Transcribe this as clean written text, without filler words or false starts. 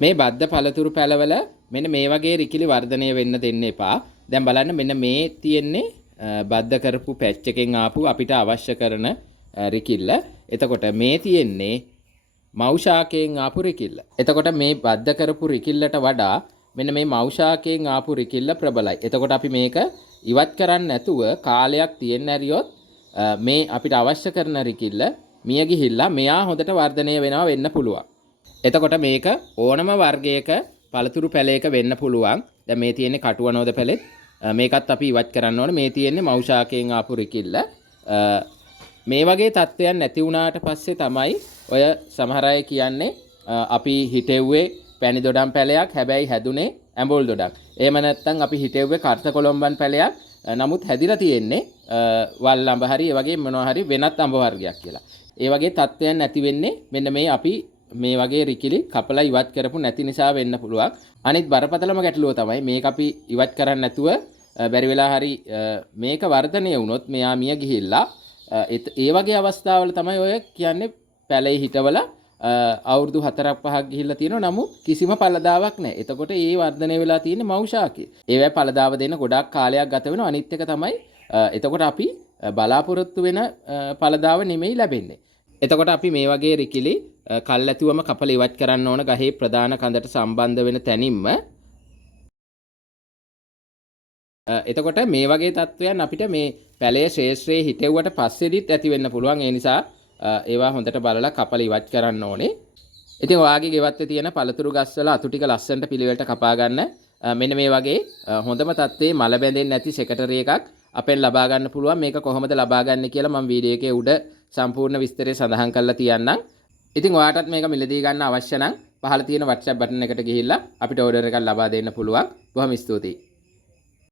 මේ බද්ධ පළතුරු පැලවල මෙන්න මේ වගේ රිකිලි වර්ධනය වෙන්න දෙන්න එපා. දැන් බලන්න මෙන්න මේ තියෙන්නේ බද්ධ කරපු පැච් එකෙන් ආපු අපිට අවශ්‍ය කරන රිකිල්ල. එතකොට මේ තියෙන්නේ මෞෂාකයෙන් ආපු රිකිල්ල. එතකොට මේ බද්ධ කරපු රිකිල්ලට වඩා මෙන්න මේ මෞෂාකයෙන් ආපු රිකිල්ල ප්‍රබලයි. එතකොට අපි මේක ඉවත් කරන්නේ නැතුව කාලයක් තියෙන්න ඇරියොත් මේ අපිට අවශ්‍ය කරන රිකිල්ල මිය ගිහිල්ලා මෙයා හොඳට වර්ධනය වෙනවා වෙන්න පුළුවන්. එතකොට මේක ඕනම වර්ගයක පළතුරු පැලයක වෙන්න පුළුවන්. දැන් මේ තියෙන්නේ කටුවනෝද පැලෙත්. මේකත් අපි ඉවත් කරන්න ඕනේ. මේ තියෙන්නේ මෞෂාකයෙන් ආපු රිකිල්ල. මේ වගේ තත්ත්වයන් නැති වුණාට පස්සේ තමයි ඔය සමහර අය කියන්නේ අපි හිටෙව්වේ පැණි දොඩම් පැලයක් හැබැයි හැදුනේ ඇඹුල් දොඩම්. එහෙම නැත්නම් අපි හිටෙව්වේ කර්ත කොළඹන් පැලයක් නමුත් හැදිලා තියෙන්නේ වල් අඹ හරි ඒ වගේ මොනවා හරි වෙනත් අඹ වර්ගයක් කියලා. ඒ වගේ තත්ත්වයන් නැති වෙන්නේ මෙන්න මේ අපි මේ වගේ රිකිලි කපලා ඉවත් කරපු නැති නිසා වෙන්න පුළුවන්. අනිත් බරපතලම ගැටලුව තමයි මේක අපි ඉවත් කරන්නේ නැතුව බැරි වෙලා හරි මේක වර්ධනය වුණොත් මෙයා මිය ගිහිල්ලා ඒ වගේ අවස්ථාවල තමයි ඔය කියන්නේ පැලේ හිටවල අවුරුදු 4-5ක් ගිහිල්ලා තියෙනවා නමුත් කිසිම පළදාවක් නැහැ. එතකොට ඒ වර්ධනය වෙලා තියෙන්නේ මෞෂාකේ. ඒවැ පළදාව දෙන්න ගොඩක් කාලයක් ගත වෙනවා. අනිත් එක තමයි එතකොට අපි බලාපොරොත්තු වෙන පළදාව නෙමෙයි ලැබෙන්නේ. එතකොට අපි මේ වගේ රිකිලි කල්ැතුවම කපලා ඉවත් කරන්න ඕන ගහේ ප්‍රධාන කඳට සම්බන්ධ වෙන තැනින්ම. එතකොට මේ වගේ තත්ත්වයන් අපිට මේ පැලයේ ශ්‍රේෂ්ඨයේ හිටෙව්වට පස්සේදීත් ඇති වෙන්න පුළුවන්. ඒ නිසා ඒවා හොඳට බලලා කපලා ඉවත් කරන්න ඕනේ. ඉතින් ඔයාගේ ගෙවත්තේ තියෙන පළතුරු ගස්වල අතු ටික ලස්සනට පිළිවෙලට කපා ගන්න. මෙන්න මේ වගේ හොඳම තත්ත්වයේ මල බැඳෙන්නේ නැති සෙකටරි එකක් අපෙන් ලබා ගන්න පුළුවන්. මේක කොහොමද ලබා ගන්න කියලා මම වීඩියෝ එකේ උඩ සම්පූර්ණ විස්තරය සඳහන් කරලා තියන්නම්. ඉතින් ඔයාටත් මේක මිලදී ගන්න අවශ්‍ය නම් පහළ තියෙන WhatsApp බටන් එකට ගිහිල්ලා අපිට ඕඩර් එකක් ලබා දෙන්න පුළුවන්. බොහොම ස්තුතියි.